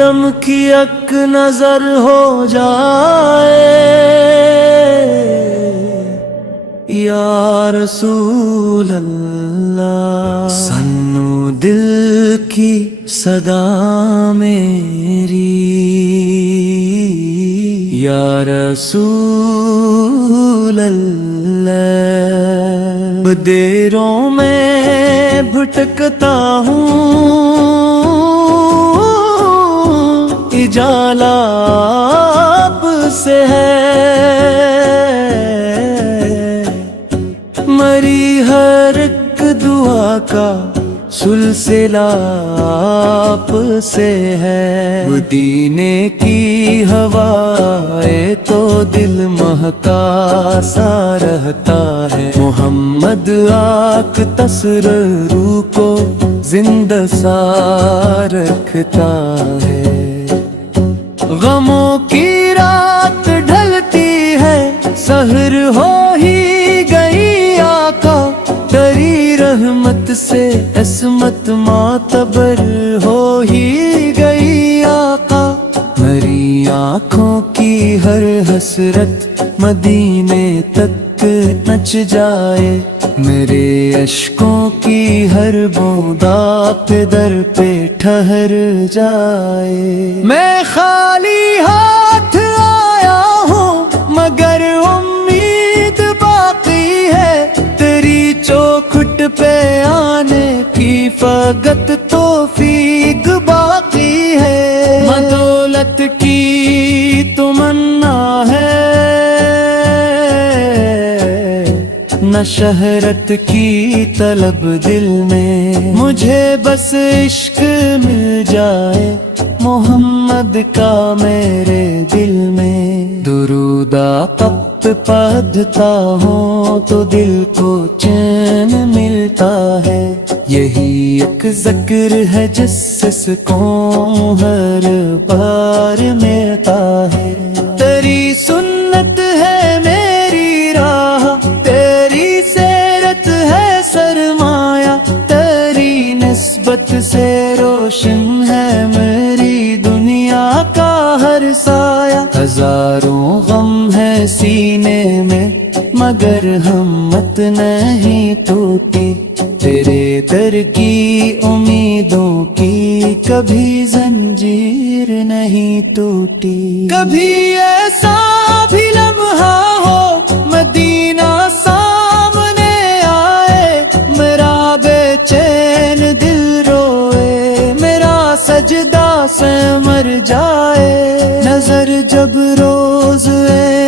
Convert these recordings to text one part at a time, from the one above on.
کرم کی ایک نظر ہو جائے یا رسول اللہ، سنو دل کی صدا میری یا رسول اللہ، دیروں میں بھٹکتا ہوں اجالا آپ سے ہے، مری ہر ایک دعا کا سلسلہ آپ سے ہے، مدینے کی ہوائے تو دل مہکا سا رہتا ہے، محمد آنکھ تسر روح کو زندہ سا رکھتا ہے، غموں کی رات ڈھلتی ہے سحر ہو ہی گئی آقا، تیری رحمت سے عصمت معتبر ہو ہی گئی آقا، میری آنکھوں کی ہر حسرت مدینے تک نچ جائے، میرے اشکوں کی ہر بوند آپ در پہ ٹھہر جائے، میں خالی ہاتھ آیا ہوں مگر امید باقی ہے، تیری چوکھٹ پہ آنے کی فقط توفیق باقی ہے، نہ دولت کی تمنا ہے نہ شہرت کی طلب دل میں، مجھے بس عشق مل جائے محمد کا میرے دل میں، درود آقا پہ پڑھتا ہوں تو دل کو چین ملتا ہے، یہی ایک ذکر ہے جس سے سکون ہر بار ملتا ہے، تیری سنت ہے میری راہ، تیری سیرت ہے سرمایہ، تیری نسبت سے روشن ہے میری دنیا کا ہر سایہ، ہزاروں غم ہے سینے میں مگر ہمت نہیں ٹوٹی، تیرے در کی امیدوں کی کبھی زنجیر نہیں ٹوٹی، کبھی ایسا بھی لمحہ ہو مدینہ سامنے آئے، میرا بے چین دل روئے، میرا سجدہ سے مر جائے، نظر جب روز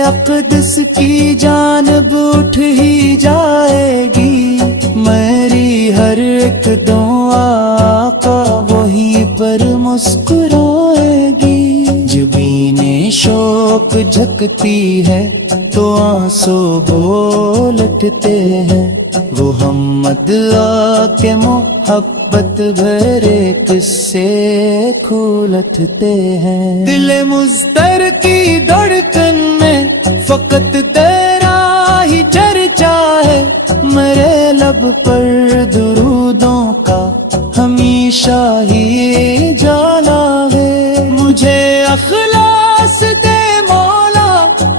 اقدس کی جانب اٹھ ہی جائے گی، میری ہر ایک دعا آقا وہی پر مسکرائے گی، جبین شوق جھکتی ہے تو آنسو بولٹتے ہیں، محمد آکے محبت بھرے قصے کھولتے ہیں، دل مضطر کی دھڑکن میں فقط تیرا ہی چرچا ہے، میرے لب پر درودوں کا ہمیشہ ہی جالا ہے، مجھے اخلاص دے مولا،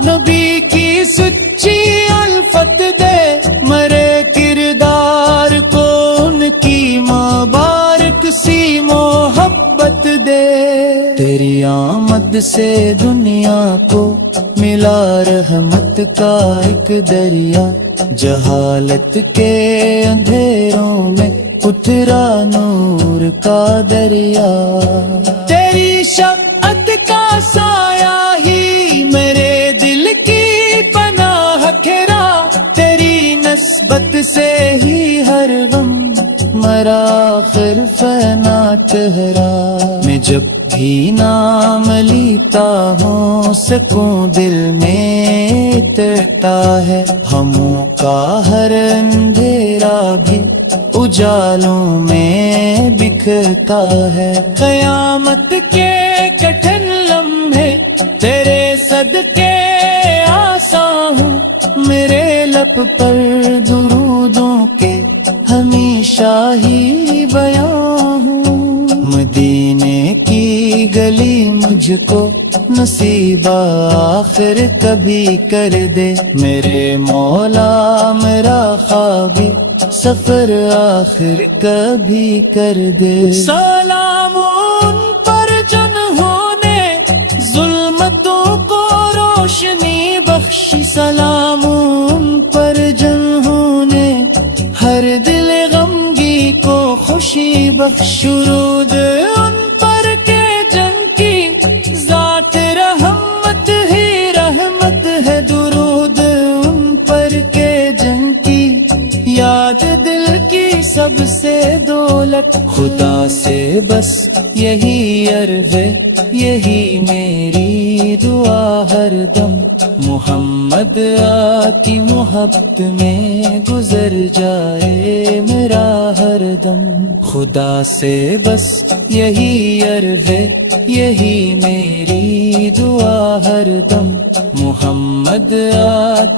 نبی کی سچی الفت دے، میرے کردار کو ان کی مبارک سی محبت دے، تیری آمد سے دنیا کو ملا رحمت کا ایک دریا، جہالت کے اندھیروں میں اترا نور کا دریا، تیری شفقت کا سایہ ہی میرے دل کی پناہ کھیرا، تیری نسبت سے ہی ہر غم مرا آخر فنا چہرہ، میں جب بھی نام لیتا ہوں سکون دل میں اترتا ہے، ہموں کا ہر اندھیرا بھی اجالوں میں بکھرتا ہے، قیامت کے کٹھن لمحے تیرے صدقے آساں ہوں، میرے لب پر درودوں کے ہمیشہ ہی بیان ہوں، مدینے کی گلی مجھ کو نصیب آخر کبھی کر دے میرے مولا، میرا خوابی سفر آخر کبھی کر دے۔ سلام ان پر جنہوں نے ظلمتوں کو روشنی بخشی، سلام ان پر جنہوں نے ہر دل غمگی کو خوشی بخش، درود ان پر کے جن کی ذات رحمت ہی رحمت ہے، درود ان پر کے جن کی یاد دل کی سب سے دولت، خدا سے بس یہی عرض ہے، یہی میری دعا ہر دم، محمد کی محبت میں گزر جائے میرا ہر دم، خدا سے بس یہی عرض ہے، یہی میری دعا ہر دم، محمد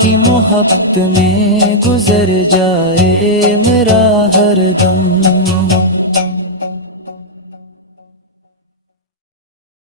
کی محبت میں گزر جائے میرا ہر دم۔